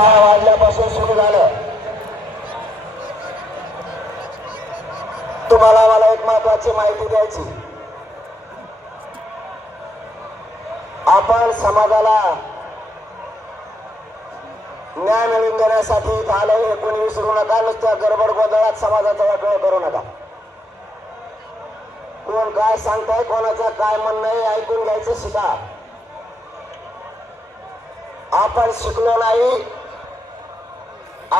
सहा वाजल्यापासून सुरू झालं. तुम्हाला मला एक महत्वाची माहिती द्यायची. आपण समाजाला न्याय मिळवून देण्यासाठी इथं आलो हे कोणी विसरू नका नुसत्या गडबड गोंधळात समाजाचा वाटोळ करू नका. कोण काय सांगताय कोणाचं काय म्हणणं आहे ऐकून घ्यायचं शिका. आपण शिकलो नाही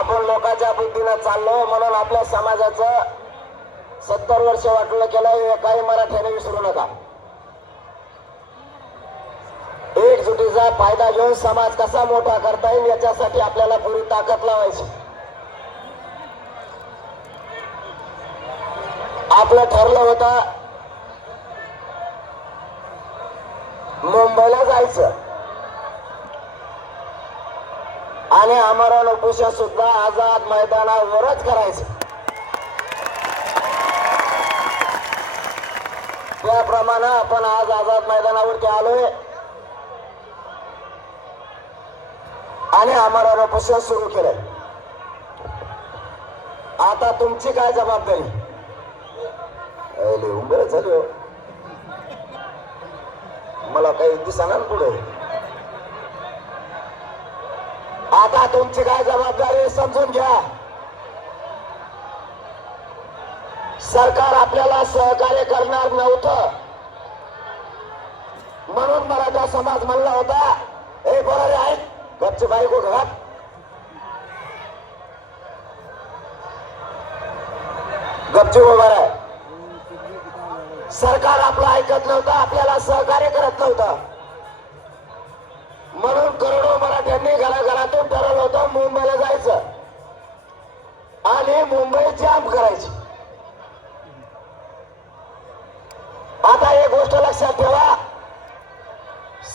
आपण लोकांच्या बुद्धीनं चाललो म्हणून आपल्या समाजाचं सत्तर वर्ष वाटलं केलं हे काही मराठ्याने विसरू नका. एकजुटीचा फायदा घेऊन समाज कसा मोठा करता येईल याच्यासाठी आपल्याला पुरी ताकद लावायची. आपलं ठरलं होतं मुंबईला जायचं. आणि आम्हाला उपोषण सुद्धा आझाद मैदानावरच करायचं. त्याप्रमाणे आपण आज आझाद मैदानावरती आलोय. आणि आम्हाला उपोषण सुरू केलंय. आता तुमची काय जबाबदारी? लिहून बरं झाली हो. मला काही दिसणार पुढे. आता तुमची काय जबाबदारी समजून घ्या. सरकार आपल्याला सहकार्य करणार नव्हतं. म्हणून मराठा समाज म्हणला होता हे बरोबर आहे गपची बायको घरात. गपची बरोबर आहे सरकार आपलं ऐकत नव्हतं आपल्याला सहकार्य करत नव्हतं. म्हणून करोडो मराठ्यांनी घराघरातून ठरवलं होतं मुंबईला जायचं. आणि मुंबई जाम करायची. आता एक गोष्ट लक्षात ठेवा.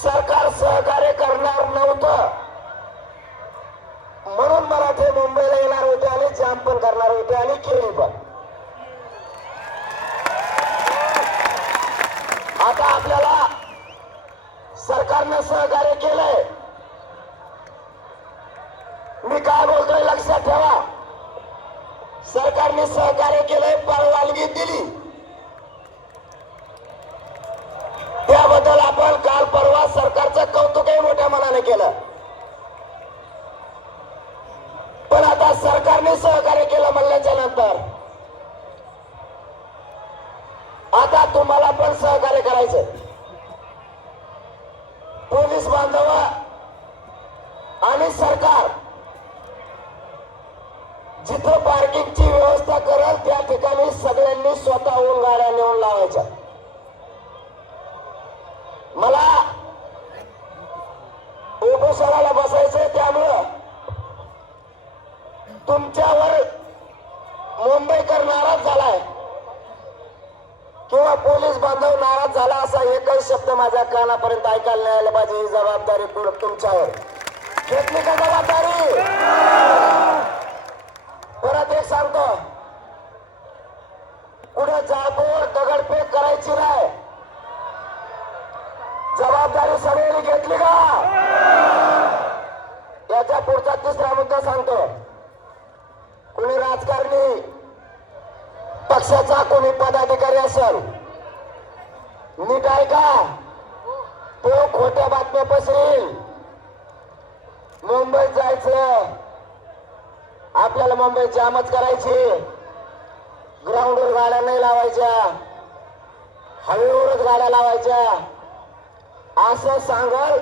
सरकार सहकार्य करणार नव्हतं. म्हणून मराठे मुंबईला येणार होते आणि जाम पण करणार होते आणि केली पण. आता आपल्याला सरकारनं सहकार्य केलंय. मी काय बोलतोय लक्षात ठेवा. सरकारने सहकार्य केलंय परवानगी दिली. त्याबद्दल आपण काल परवा सरकारचं कौतुकही मोठ्या मनाने केलं. पण आता सरकारने सहकार्य केलं म्हणल्याच्या नंतर आता तुम्हाला पण सहकार्य करायचं पोलीस बांधव आणि सरकार ही जबाबदारी पूर्ण तुमच्यावर घेतली का जबाबदारी. परत एक सांगतो. कुठे जागोर दगडफेक करायची नाही. जबाबदारी सगळ्यांनी घेतली का? याच्या पुढचा तिसरा मुद्दा सांगतो. कुणी राजकारणी पक्षाचा कोणी पदाधिकारी असेल. नीट आहे का? तो खोट्या बातम्या पसरेल. मुंबईत जायचं. आपल्याला मुंबईत जामच करायची. ग्राउंडवर गाड्या नाही लावायच्या. हवेवरच गाड्या लावायच्या. असं सांगाल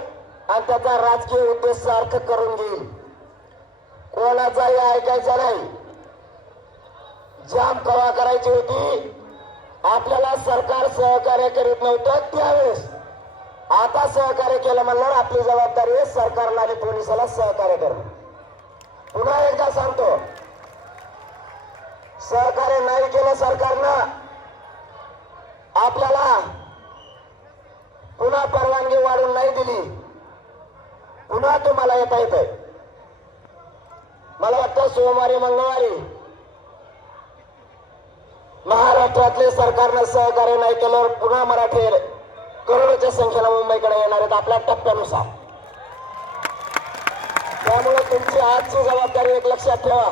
आणि त्याचा राजकीय उद्देश सार्थ करून घेईल. कोणाचाही ऐकायचा नाही. जाम कवा करायची होती. आपल्याला सरकार सहकार्य करीत नव्हतं त्यावेळेस. आता सहकार्य केलं म्हणल्यावर आपली जबाबदारी आहे सरकारला आणि पोलिसाला सहकार्य करणं. पुन्हा एकदा सांगतो सहकार्य नाही केलं सरकारनं आपल्याला पुन्हा परवानगी वाढून नाही दिली. पुन्हा तुम्हाला येता येत आहे मला वाटतं सोमवारी मंगळवारी महाराष्ट्रातले सरकारनं सहकार्य नाही केल्यावर पुन्हा मराठी करोडोच्या संख्येला मुंबईकडे येणार आहेत आपल्या टप्प्यानुसार. त्यामुळे तुमची आजची जबाबदारी एक लक्षात ठेवा.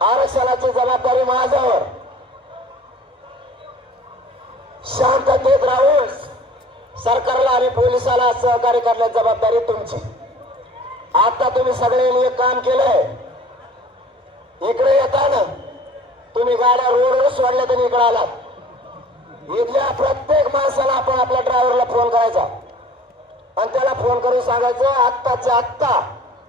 आरक्षणाची जबाबदारी माझ्यावर. शांततेत राहून सरकारला आणि पोलिसाला सहकार्य करण्याची जबाबदारी तुमची. आता तुम्ही सगळ्यांनी एक काम केलंय. इकडे येताना तुम्ही गाड्या रोडवर सोडल्या तरी इकडे आलात. इथल्या प्रत्येक माणसाला आपण आपल्या ड्रायव्हरला फोन करायचा. आणि त्याला फोन करून सांगायचं आत्ताच्या आत्ता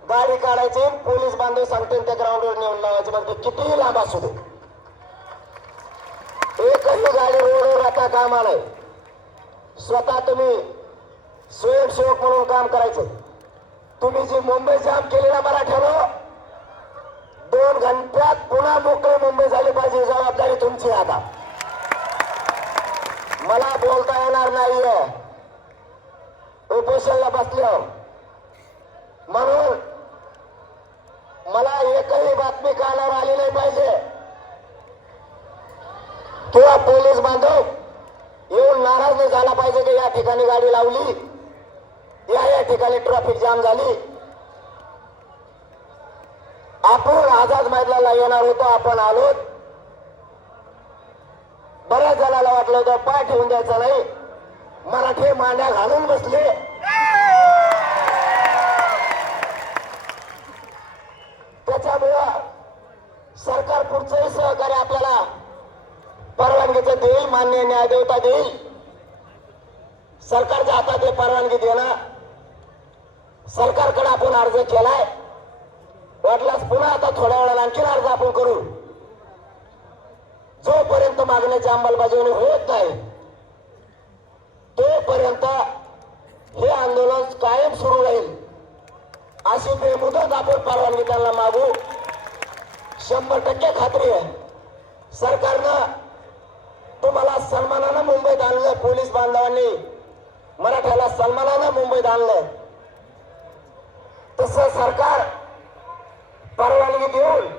गाडी काढायची पोलीस बांधव सांगतील त्या ग्राउंडवर नेऊन लावायची. मग ते कितीही लांब असू दे. एकही गाडी रोडवर आता काम आलंय. स्वतः तुम्ही स्वयंसेवक म्हणून काम करायचं. तुम्ही जी मुंबई जाम केली ना मराठ्यानं दोन घंट्यात पुन्हा मोकळी मुंबई झाली पाहिजे जबाबदारी तुमची आता. मला बोलता येणार नाहीये. उपोषणला बसलो. म्हणून मला एकही बातमी कानावर आली नाही पाहिजे. किंवा पोलीस बांधव येऊन नाराज नाही झाला पाहिजे की या ठिकाणी गाडी लावली. या या ठिकाणी ट्रॅफिक जाम झाली. आपण आझाद मैदानाला येणार होतो आपण आलोत. बऱ्याच जणाला वाटलं होतं पाय ठेवून द्यायचा नाही. मराठी मांड्या घालून बसले. त्याच्यामुळं सरकार पुढचंही सहकार्य आपल्याला परवानगीचं देईल मान्य न्यायदेवता देईल. सरकारच्या हातात हे परवानगी देणार सरकारकडे आपण अर्ज केलाय. वाटल्यास पुन्हा आता थोड्या वेळाला आणखीन अर्ज आपण करू. जोपर्यंत मागण्याची अंमलबजावणी होत नाही तोपर्यंत हे आंदोलन कायम सुरू राहील. अशी बेमुदत आपण परवानगी त्यांना मागू. शंभर टक्के खात्री आहे. सरकारनं तुम्हाला सन्मानानं मुंबईत आणलं पोलीस बांधवांनी. मराठ्याला सन्मानानं मुंबईत आणलंय. तसं सरकार परवानगी देऊन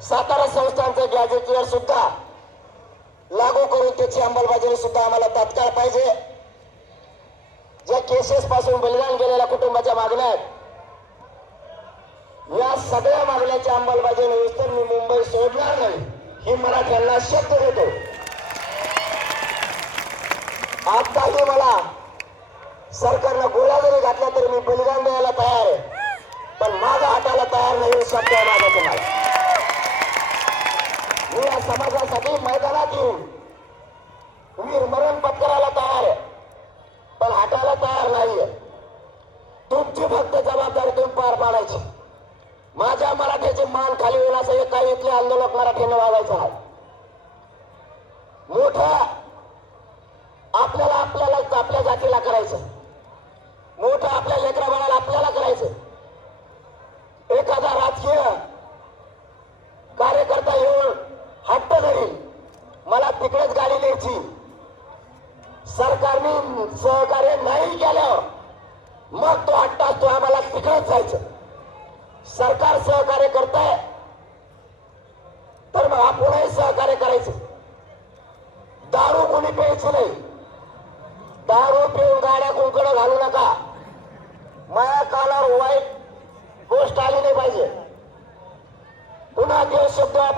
सातारा संस्थांचं गॅजेटवर सुद्धा लागू करून त्याची अंमलबजावणी सुद्धा आम्हाला तात्काळ पाहिजे. ज्या केसेस पासून बलिदान गेलेल्या कुटुंबाच्या मागण्या आहेत या सगळ्या मागण्याची अंमलबजावणी होईस तर मी मुंबई सोडणार नाही ही मराठ्यांना शब्द देतो. आताही मला सरकारनं गोळ्या जरी घातल्या तरी मी बलिदान द्यायला तयार आहे पण माझा हाताला तयार नाही शब्द आहे माझा तुम्हाला. समाजासाठी मैदानात येऊन वीर मरण पत्करायला तयार आहे. पण हटायला तयार नाहीये. तुमची फक्त जबाबदारी तुम्ही पार पाडायची. माझ्या मराठ्याचे मान खाली होईल असं एक काही इथले आंदोलक मराठीने वागायचं आहे. मोठ्या দোয়া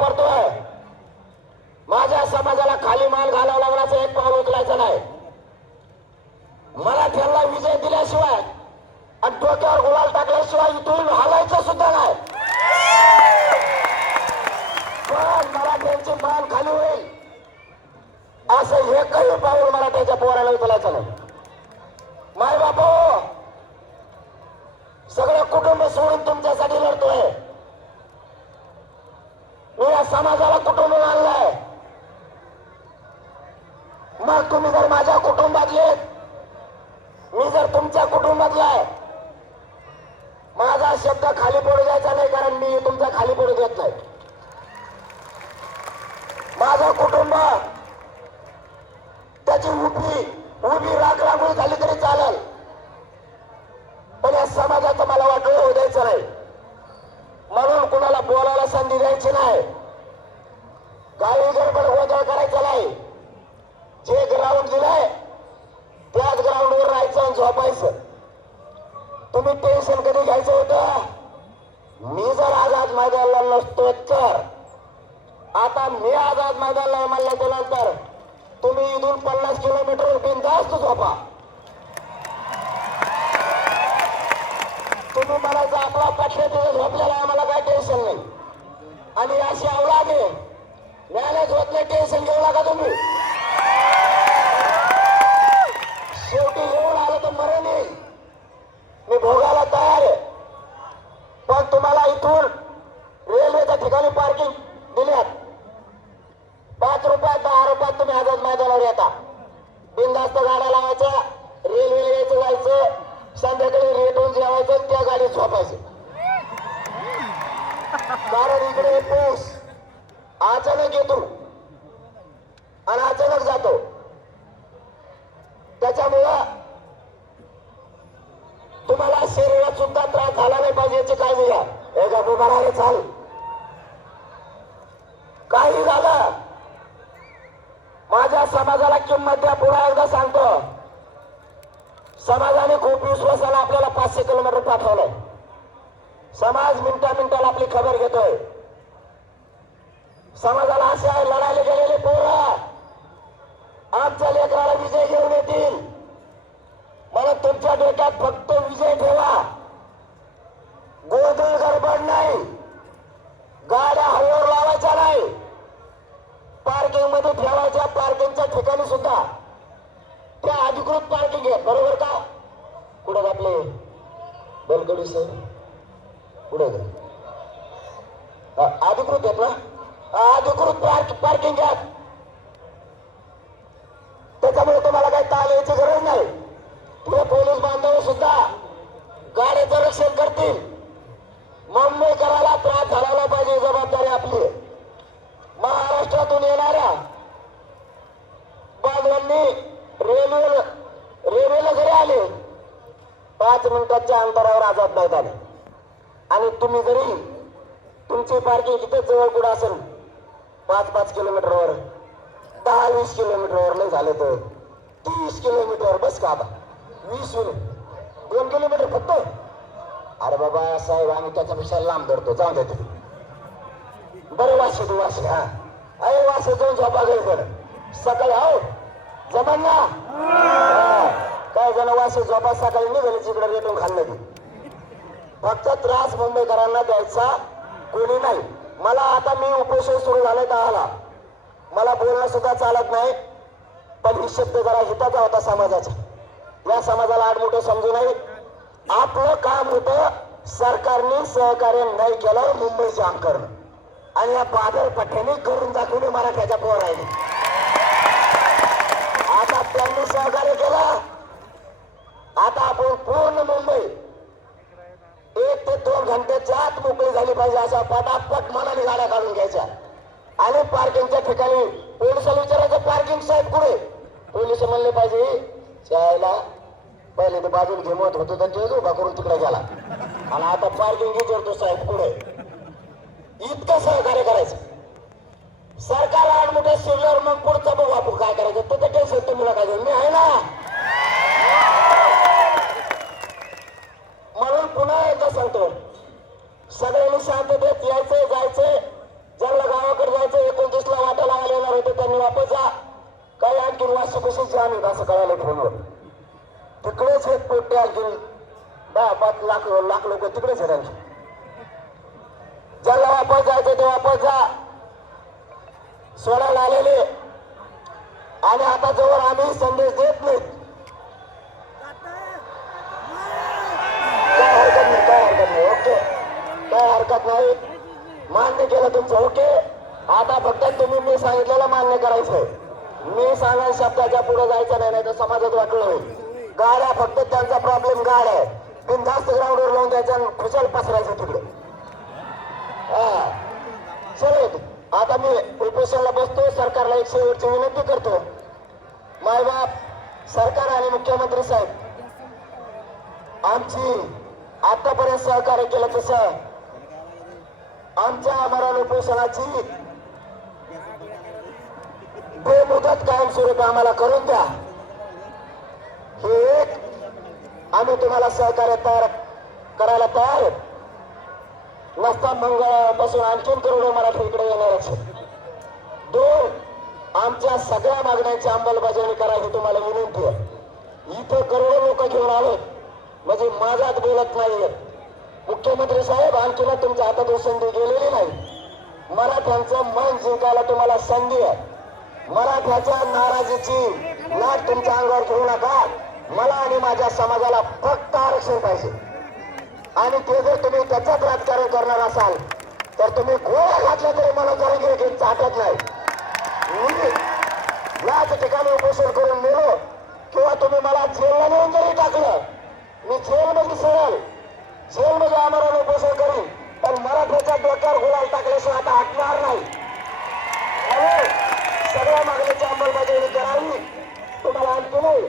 समाजाला कुटुंब मानलंय मग तुम्ही जर माझ्या कुटुंबातले मी जर तुमच्या कुटुंबातला आहे माझा शब्द खाली पडू द्यायचा नाही कारण मी तुमचा खाली पडू देत नाही. माझं कुटुंब त्याची उभी उभी राख रांगोळी झाली तरी चालेल. पण या समाजाचं मला वाटलं होऊ द्यायचं नाही. म्हणून कुणाला बोलायला संधी द्यायची नाही. काही गडबड गोंधळ करायचा नाही. जे ग्राउंड दिलंय त्याच ग्राउंडवर राहायचं आणि झोपायचं. तुम्ही टेन्शन कधी घ्यायचं होतं? मी जर आझाद मैदानाला नसतो तर. आता मी आझाद मैदानाला म्हणलं त्यानंतर तुम्ही इथून पन्नास किलोमीटर बिनधास्त झोपा. तुम्ही म्हणायचं आपला पठ्य तिथे झोपलेला आम्हाला काय टेन्शन नाही. आणि अशी अवलागे न्यायालयात होत नाही टेन्शन घेऊ नका तुम्ही. शेवटी येऊन आलं तर मरण येईल मी भोगायला तयार आहे. पण तुम्हाला इथून रेल्वेच्या ठिकाणी पार्किंग दिल्यात. पाच रुपयात दहा रुपयात तुम्ही आझाद मैदानावर येता. बिनधास्त गाड्या लावायच्या रेल्वेला यायचं जायचं संध्याकाळी रेटून जेवायचं त्या गाडीत झोपायचं. कारण इकडे पाऊस अचानक येतो. आणि अचानक जातो. त्याच्यामुळं तुम्हाला शरीरात सुद्धा त्रास झाला नाही पाहिजे याची काळजी घ्या. हे का चाल काही झालं माझ्या समाजाला किंमत द्या पुन्हा एकदा सांगतो समाजाने खूप विश्वासाला आपल्याला पाचशे किलोमीटर पाठवलंय समाज मिनिटा मिनिटाला आपली खबर घेतोय समाजाला असे आहे लढायला गेलेले पोरं. आमच्या लेकराला विजय घेऊन येतील. मला तुमच्या डोक्यात फक्त विजय ठेवा. गोधळ गडबड नाही. गाड्या हवेवर लावायच्या नाही. पार्किंगमध्ये ठेवायच्या पार्किंगच्या ठिकाणी सुद्धा. त्या अधिकृत पार्किंग आहे बरोबर का? कुठं आपले बेलगडी सर. कुठं अधिकृत आहेत ना? अधिकृत पार्क पार्किंग घ्या त्याच्यामुळे तुम्हाला काही ताल यायची गरज नाही. पुढे पोलीस बांधव सुद्धा गाड्याचं रक्षण करतील. मुंबईकराला त्रास झाला पाहिजे जबाबदारी आपली. महाराष्ट्रातून येणाऱ्या बांधवांनी रेल्वे रेल्वेला जरी आले पाच मिनिटाच्या अंतरावर आझाद मैदान आणि तुम्ही जरी तुमची पार्किंग इथं जवळ कुठं असेल दहा वीस किलोमीटरवर नाही झालं तर तीस किलोमीटर बस का आता? वीस मिनिट. दोन किलोमीटर फक्त? अरे बाबा साहेब आम्ही त्याच्यापेक्षा लांब धरतो. जाऊ दे ते बरं वासे तू वाशी हा. अरे वासे जाऊन झोपा गड सकाळी आहो जमान ना काय जण वासे झोपा सकाळी निघाली तिकडे रेटून खाल्लं ती फक्त त्रास मुंबईकरांना द्यायचा कोणी नाही. मला आता मी उपोषण सुरू झालंय दहाला. मला बोलणं सुद्धा चालत नाही पण ही शब्द जरा हिताचा होता समाजाचा. या समाजाला आडमोठं समजू नये. आपलं काम होतं सरकारने सहकार्य नाही केलं मुंबई जाम करणं. आणि या बादर पठ्याने करून दाखवणे मराठ्याच्या पोर राहिले आता त्यांनी सहकार्य केलं. आता आपण पूर्ण मुंबई एक ते दोन घंट्याच्या आत मोकळी झाली पाहिजे अशा पटापट मनाने गाड्या काढून घ्यायच्या. आणि पार्किंगच्या ठिकाणी पोलिसाला विचारायचं पार्किंग साहेब कुठे? पोलीस म्हणले पाहिजे चायला पहिले ते बाजूला घेमत होतो तर उभा करून तिकडे गेला. आणि आता पार्किंग विचारतो साहेब कुठे? इतकं सहकार्य करायचं. सरकार आठ मोठ्या शिरल्यावर मग पुढचा बघू आपण काय करायचं तो तर टेन्शन तुम्हाला काय मी आहे ना. म्हणून पुन्हा एकदा सांगतो सगळ्यांनी शांततेत यायचंय जायचंय. ज्यांना गावाकडे जायचं एकोणतीसला वाटा लावायला येणार होते त्यांनी वापस जा. काही आणखी वाशी कशीच जाण असं कळालं फोनवर तिकडेच हे पोट्टे आणखी दहा पाच लाख लाख लोक तिकडेच आहेत आणखी ज्यांना वापस जायचं ते वापस जा. सोडायला आलेले. आणि आता जवळ आम्ही संदेश देत नाहीत काय हरकत नाही काय हरकत नाही ओके. काय हरकत नाही. मान्य केलं तुमचं ओके? आता फक्त तुम्ही मी सांगितलेलं मान्य करायचंय. मी सांगा शब्दाच्या पुढे जायचं नाही नाही तर समाजात वाटलं होईल. गाड्या फक्त त्यांचा प्रॉब्लेम गाड आहे बिनधास्त ग्राउंडवर लावून द्यायचं आणि खुशाल पसरायचं तिकडे. हा. मी उपोषणाला बसतो सरकारला एक शेवटची विनंती करतो. मायबाप सरकार आणि मुख्यमंत्री साहेब आमची आतापर्यंत सहकार्य केलं तसं आमच्या आमरण उपोषणाची बेमुदत कायमस्वरूपी आम्हाला करून द्या. हे एक आम्ही तुम्हाला सहकार्य तयार करायला तयार नसता मंगळापासून आणखीन करोडो मराठी इकडे येणारच दोन आमच्या सगळ्या मागण्यांची अंमलबजावणी करा ही तुम्हाला विनंती आहे. इथे करोडो लोक घेऊन आलो. म्हणजे माझ्यात बोलत नाहीये. मुख्यमंत्री साहेब आणखीन तुमच्या हातात संधी गेलेली नाही. मराठ्यांचं मन जिंकायला तुम्हाला संधी आहे. मराठ्याच्या नाराजीची लाट तुमच्या अंगावर घेऊ नका. मला आणि माझ्या समाजाला फक्त आरक्षण पाहिजे. आणि ते जर तुम्ही त्याच्यात राजकारण करणार असाल तर तुम्ही गोळा घातला तरी मला जरा घेऊन चाटत नाही. मी याच ठिकाणी उपोषण करून नेलो किंवा तुम्ही मला जेलला नेऊन जरी टाकलं मी जेलमध्ये सरळ जेलमध्ये आम्हाला उपोषण करी पण मराठ्याच्या डोक्यावर गुलाल टाकल्याशिवाय आता हटणार नाही. सगळ्या मागणीची अंमलबजावणी करावी. तुम्हाला आणखी नाही.